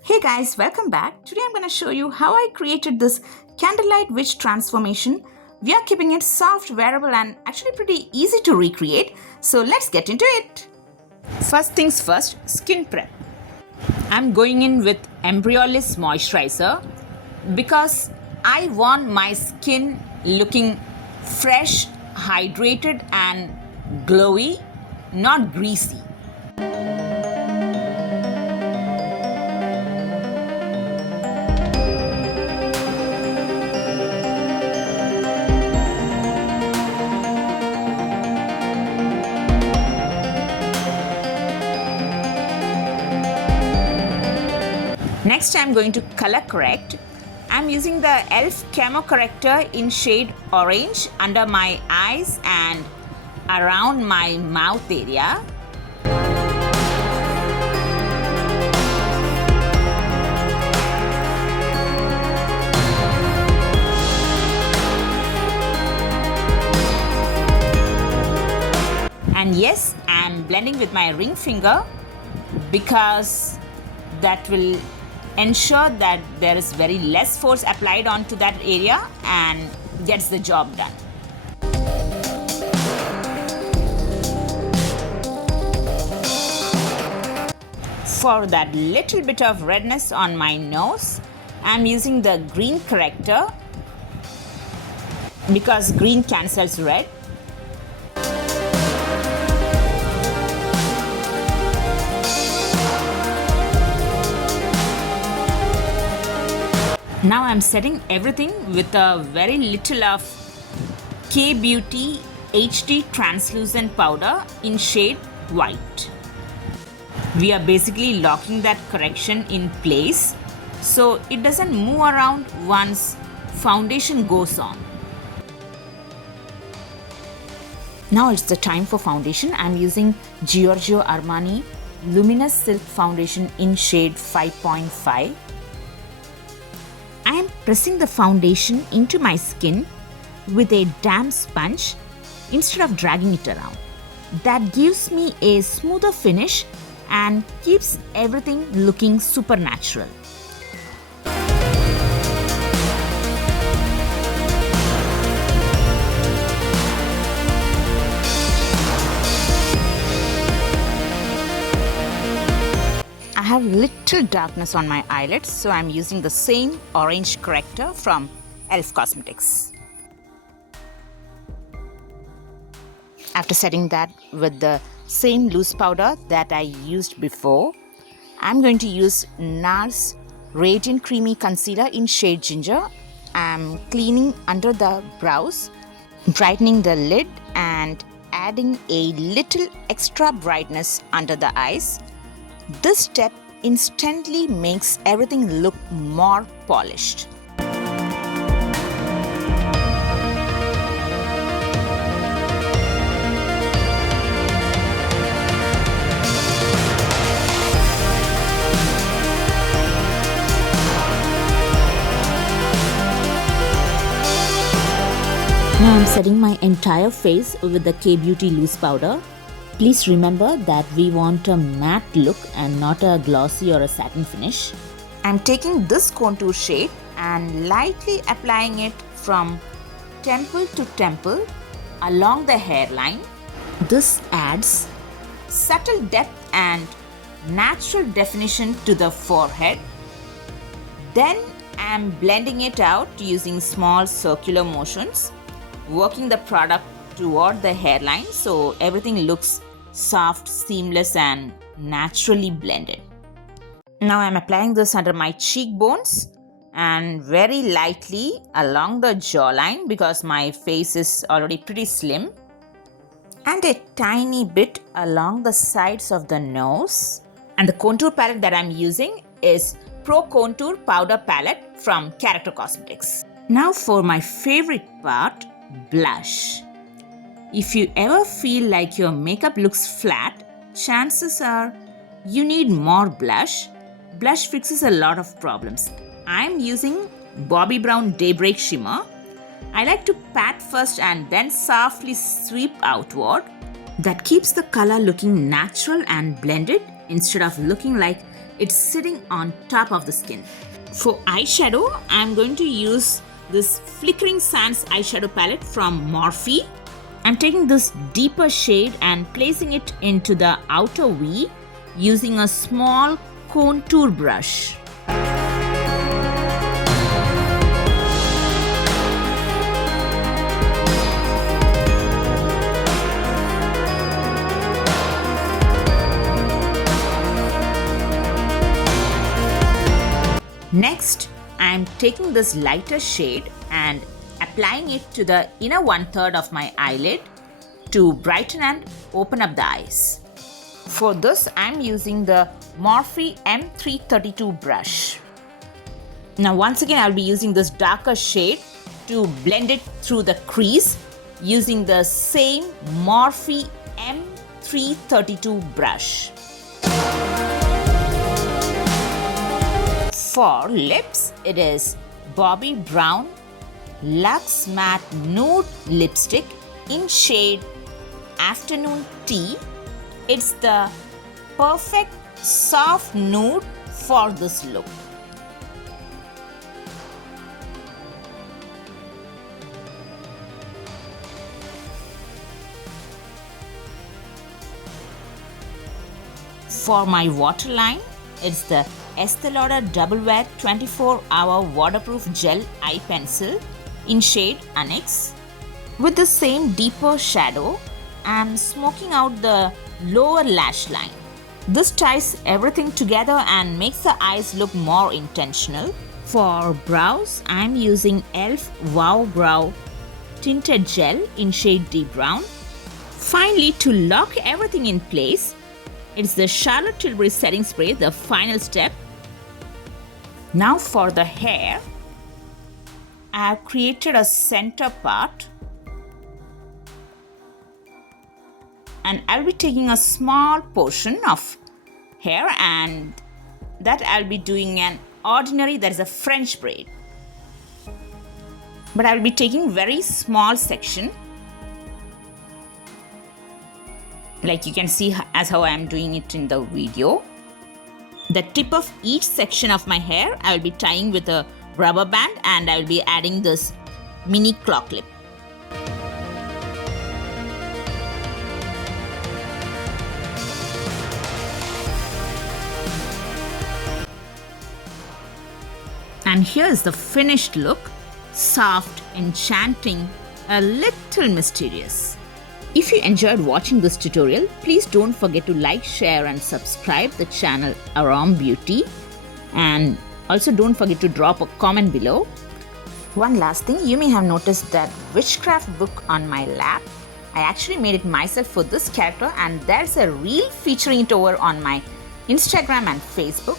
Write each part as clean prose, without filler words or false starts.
Hey guys, welcome back. Today I'm going to show you how I created this Candlelight Witch transformation. We are keeping it soft, wearable and actually pretty easy to recreate. So let's get into it. First things first, skin prep. I'm going in with Embryolisse Moisturizer because I want my skin looking fresh, hydrated and glowy, not greasy. Next, I'm going to color correct. I'm using the e.l.f. Camo Corrector in shade orange under my eyes and around my mouth area. And yes, I'm blending with my ring finger because that will ensure that there is very less force applied onto that area and gets the job done. For that little bit of redness on my nose, I'm using the green corrector because green cancels red. Now I'm setting everything with a very little of Beuty HD translucent powder in shade white. We are basically locking that correction in place so it doesn't move around once foundation goes on. Now it's the time for foundation. I'm using Giorgio Armani Luminous Silk Foundation in shade 5.5. I am pressing the foundation into my skin with a damp sponge instead of dragging it around. That gives me a smoother finish and keeps everything looking supernatural. I have little darkness on my eyelids, so I'm using the same orange corrector from e.l.f. Cosmetics. After setting that with the same loose powder that I used before, I'm going to use NARS Radiant Creamy Concealer in shade Ginger. I'm cleaning under the brows, brightening the lid and adding a little extra brightness under the eyes. This step instantly makes everything look more polished. Now I'm setting my entire face with the Beuty loose powder. Please remember that we want a matte look and not a glossy or a satin finish. I'm taking this contour shade and lightly applying it from temple to temple along the hairline. This adds subtle depth and natural definition to the forehead. Then I'm blending it out using small circular motions, working the product toward the hairline so everything looks soft, seamless and naturally blended. Now I'm applying this under my cheekbones and very lightly along the jawline because my face is already pretty slim, and a tiny bit along the sides of the nose. And the contour palette that I'm using is Pro Contour Powder Palette from Corrector Cosmetics. Now for my favorite part, blush. If you ever feel like your makeup looks flat, chances are you need more blush. Blush fixes a lot of problems. I'm using Bobbi Brown Daybreak Shimmer. I like to pat first and then softly sweep outward. That keeps the color looking natural and blended instead of looking like it's sitting on top of the skin. For eyeshadow, I'm going to use this Flickering Sands eyeshadow palette from Morphe. I'm taking this deeper shade and placing it into the outer V using a small contour brush. Next, I am taking this lighter shade and applying it to the inner 1/3 of my eyelid to brighten and open up the eyes. For this, I am using the Morphe M332 brush. Now once again, I'll be using this darker shade to blend it through the crease using the same Morphe M332 brush. For lips, it is Bobbi Brown Luxe Matte Nude Lipstick in shade Afternoon Tea. It's the perfect soft nude for this look. For my waterline, it's the Estee Lauder Double Wear 24-hour waterproof gel eye pencil in shade Onyx. With the same deeper shadow, I'm smoking out the lower lash line. This ties everything together and makes the eyes look more intentional. For brows, I'm using e.l.f. Wow Brow Tinted Gel in shade Deep Brown. Finally, to lock everything in place, it's the Charlotte Tilbury setting spray, the final step. Now for the hair, I have created a center part and I'll be taking a small portion of hair and that I'll be doing an ordinary, that is a French braid. But I'll be taking very small section, like you can see as how I am doing it in the video. The tip of each section of my hair I will be tying with a rubber band and I will be adding this mini claw clip. And here's the finished look. Soft, enchanting, a little mysterious. If you enjoyed watching this tutorial, please don't forget to like, share and subscribe the channel Arom Beauty, and also don't forget to drop a comment below. One last thing, you may have noticed that witchcraft book on my lap. I actually made it myself for this character and there's a reel featuring it over on my Instagram and Facebook.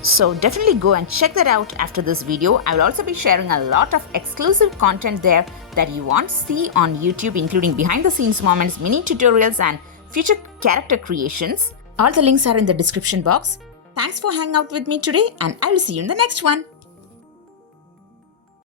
So definitely go and check that out after this video. I will also be sharing a lot of exclusive content there that you won't see on YouTube, including behind the scenes moments, mini tutorials and future character creations. All the links are in the description box. Thanks for hanging out with me today and I will see you in the next one.